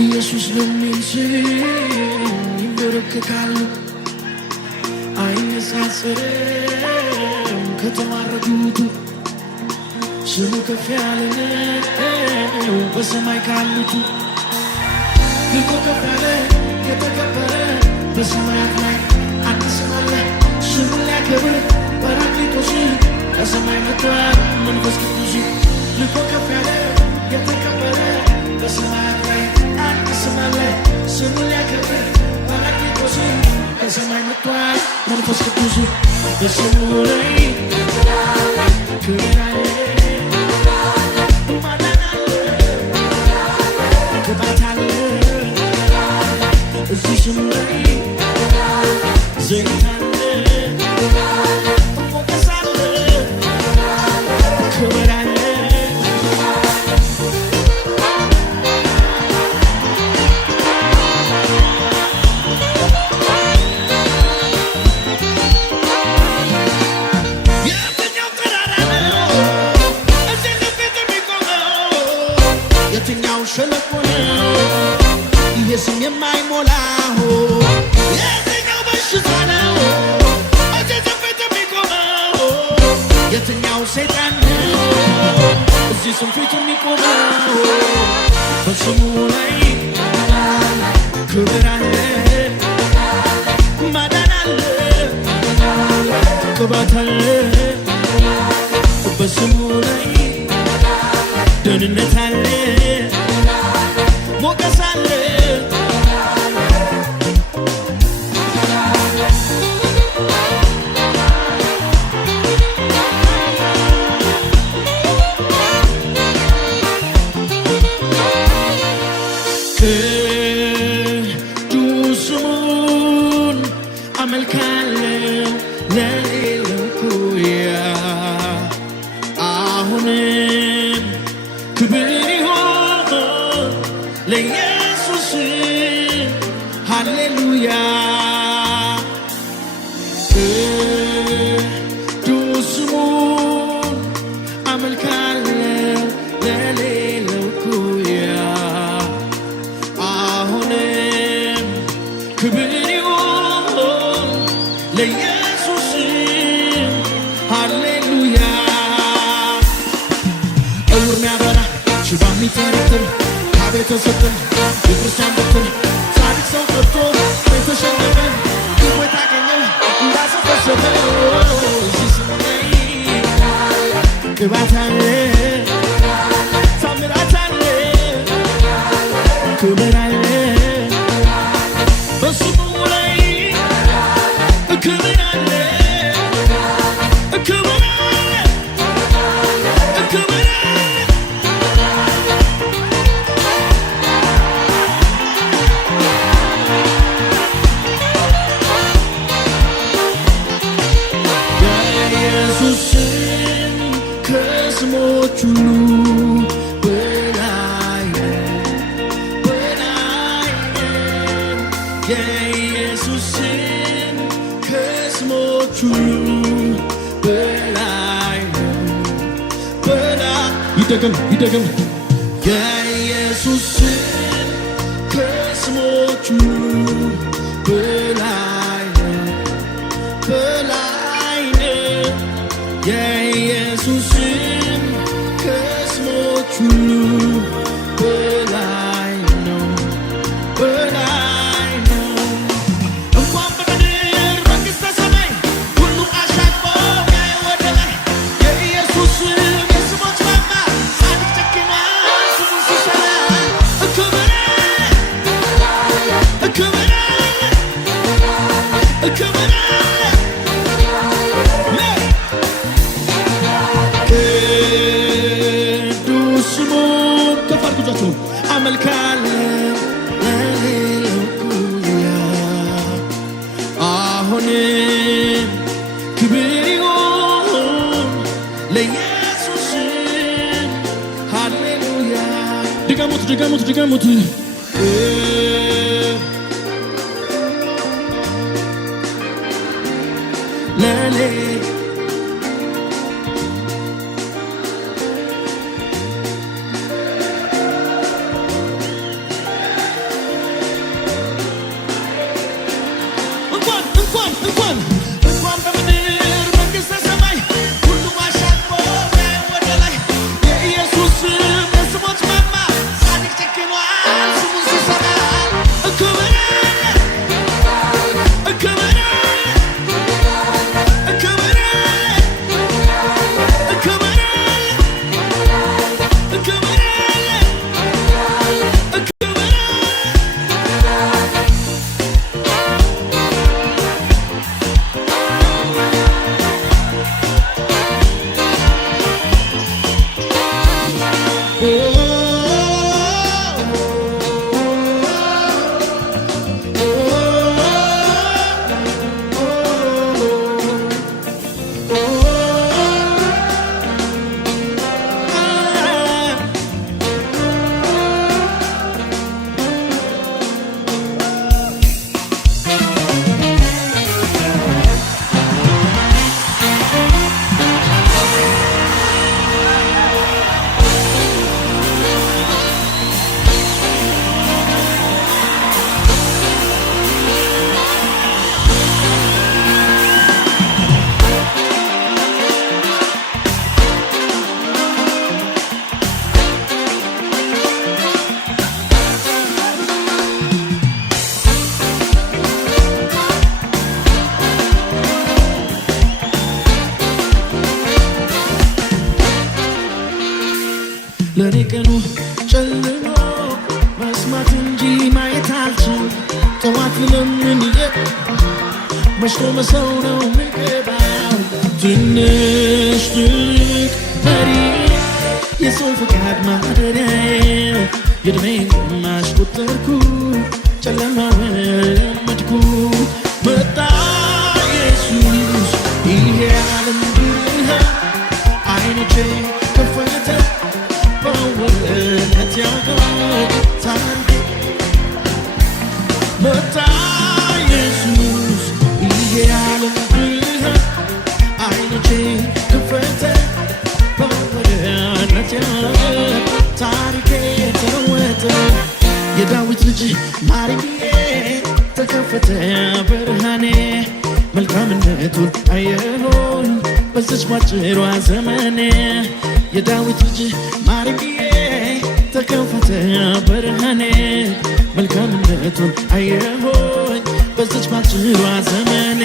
ኢየሱስ ለሚል ስም ይንበረከካሉ አይነጻጸርም ከተዋረዱት ስሙ ከፍ ያለ ነው በሰማይ ካሉት ልቆ ከፍ ያለ የተከበረ በሰማያት ላይ አንድ ስም አለ ስሙን ሊያከብር ጰራቅሊጦስ ከሰማይ መጥቷል መንፈስ ቅዱስ ልቆ ከፍ ያለ የተከበረ በሰማያት ላይ አንድ ስም አለ ስሙን ሊያከብር ጰራቅሊጦስ ከሰማይ መጥቷል መንፈስ ቅዱስ በስሙ ላይ ክብር አለ ማዳን አለ ቅባት አለ እዚህ ስሙ ላይ ዘይት አለ ሞገስ አለ ክብር አለ ሸለቆ ነው ይሄ ስም የማይሞላው የትኛው በሽታ ነው እዚህ ፊት የሚቆመው የትኛው ሰይጣን ነው እዚህ ስም ፊት የሚቆመው በስሙ ላይ ክብር አለ ማዳን አለ ቅባት አለ በስሙ ላይ ደህንነት አለ ሞገስ አለ ቅዱስ ስሙን አመልካለሁ ለሌለው ኩያ አሁንም ክብር ለኢየሱስ ሃሌሉያ ቅዱስ ስሙን አመልካለሁ ለሌለው ኩያ አሁንም ክብር ይሁን ለኢየሱስ ሃሌሉያ ዕውር ሚያበራ ሽባ ሚተረትር ቤተሰብን የክርስቲያን በትን ጻድቅ ሰው ጠርቶ የተሸነፈ ሕይወት አገኘ እንዳሰፈሰፈ እዚህ ስሙ ላይ ቅባት አለ ታምራት አለ ክብር አለ በስሙ ላይ ክብር አለ ክብር አለ ክብር ከስሞች ሁሉ በላይ የኢየሱስ ስም ከስሞች ሁሉ በላይ ይደገም የኢየሱስ ስም ከስሞች ሁሉ በላይ የኢየሱስ ስም ከስሞች ሁሉ በላይ ነው እንኳን በምድር መንግሥተ ሰማይ ሁሉ አሻግቦ ያየ ወደ ላይ የኢየሱስ ስም የስሞች ማማ ጻድቅ ጨክኗል ስሙን ሲሰራ ክብር ቅዱስ ስሙን ከፍ አድርጉ አመልካለሁ ለሌለው ኩያ አሁንም ክብር ይሁን ለኢየሱስ ሃሌሉያ ድገሙት ለሌ ቀኑ ጨልሞ መስማት እንጂ ማየት አልችል ጠዋት ለምን መሽቶ መሰው ነው ምገባው ትንሽ ትልቅ መሪ የሰው ፈቃድ ማደሪያዬ የዕድሜን ግማሽ ቁጠርኩ ጨለማውን ለመድኩ መጣ ኢየሱስ ይሄ ዓለም ብርሃን አይኖቼ ከፈተ በእውነት ያገር ታንቴ መጣ ኢየሱስ ይሄ ዓለም ብርሃን አይኖቼ ከፈተ በእውነት ያገር ታሪኬ ተለወጠ የዳዊት ልጅ ማርያምዬ ተከፈተ ብርሃኔ መልካምነቱን አየሁኝ በዚች ባጭሯ ዘመኔ የዳዊት ልጅ ማርያምዬ ተከፈተ ብርሃኔ መልካምነቱን አየሁኝ በዚች ባጭሯ ዘመኔ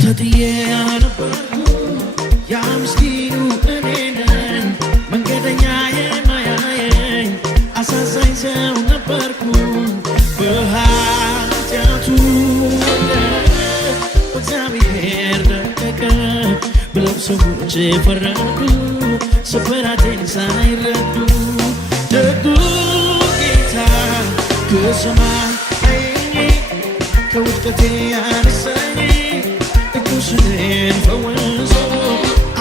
ተጥዬ ነበርኩ ያ ምስኪኑ እኔ ነኝ መንገደኛ የማያየኝ አሳዛኝ ሰው ነበርኩ በኃጢአቱ በእግዚአብሔር ደቀቀ ብለው ሰዎች ፈረዱ ስብራቴን ሳይረዱ ደጉ ጌታ ከሰማይ አየኝ ከውድቀቴ ያነሳኝ ቁስሌን ፈወሰ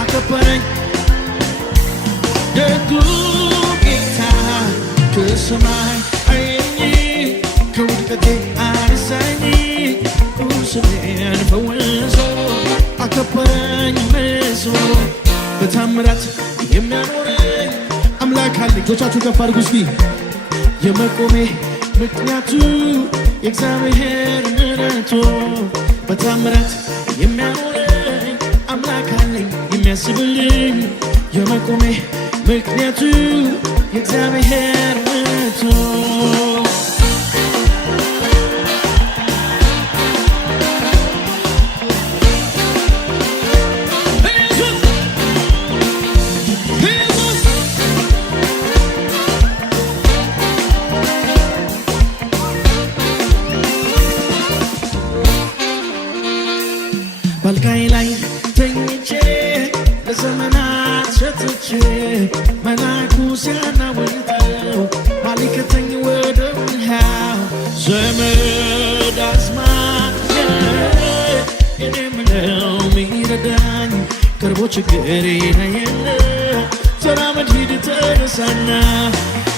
አከበረኝ ደጉ ጌታ ከሰማይ አየኝ ከውድቀቴ አነሳኝ ቁስሌን ፈወሰ አከበረኝ መልሶ በታምራት የሚያኖረኝ አምላክ አለኝ እጆቻችሁን ከፍ አድርጉ እስኪ የመቆሜ ምክንያቱ የእግዚአብሔር ምሕረቱ በታምራት የሚያኖረኝ አምላክ አለኝ የሚያስብልኝ የመቆሜ ምክንያቱ የእግዚአብሔር ምሕረቱ ባልጋዬ ላይ ተኝቼ ለዘመናት ሸትቼ መላኩ ሲያናውጠው ማሊከተኝ ወደ ውሃው ዘመድ አዝማድ እኔ ምለው ሚረዳኝ ቀርቦ ችግሬን አየለ ተራመድ ሂድ ተነሳና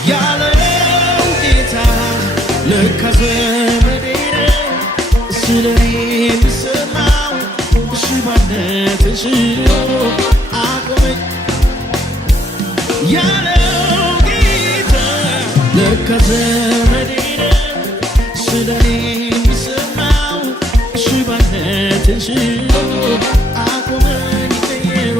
ያለው ጌታ ለካ ዘመዴ ነው ስለኔ የሚሰማው ሽባነት ሽሮ አቆመኝ ያለው ጌታ ለካ ዘመዴ ነው ስለኔ የሚሰማው ሽባነት ሽሮ አቆመኝ ቀየሮ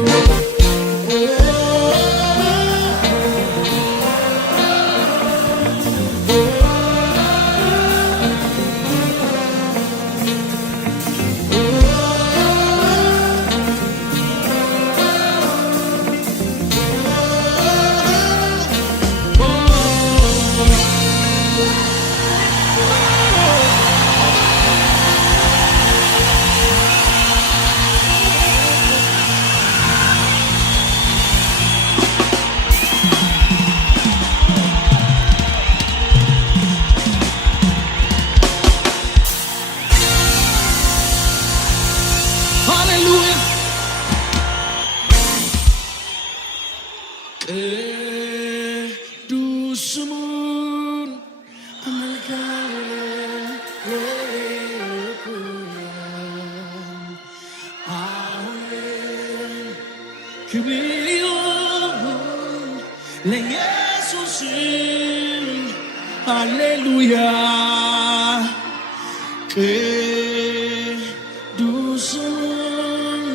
ቅዱስ ስሙን አሁን ክብር ይሁን ለኢየሱስ ሃሌሉያ ቅዱስ ስሙን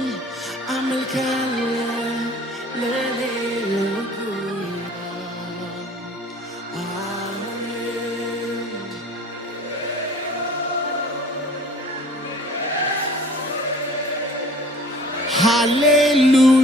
ሃሌሉያ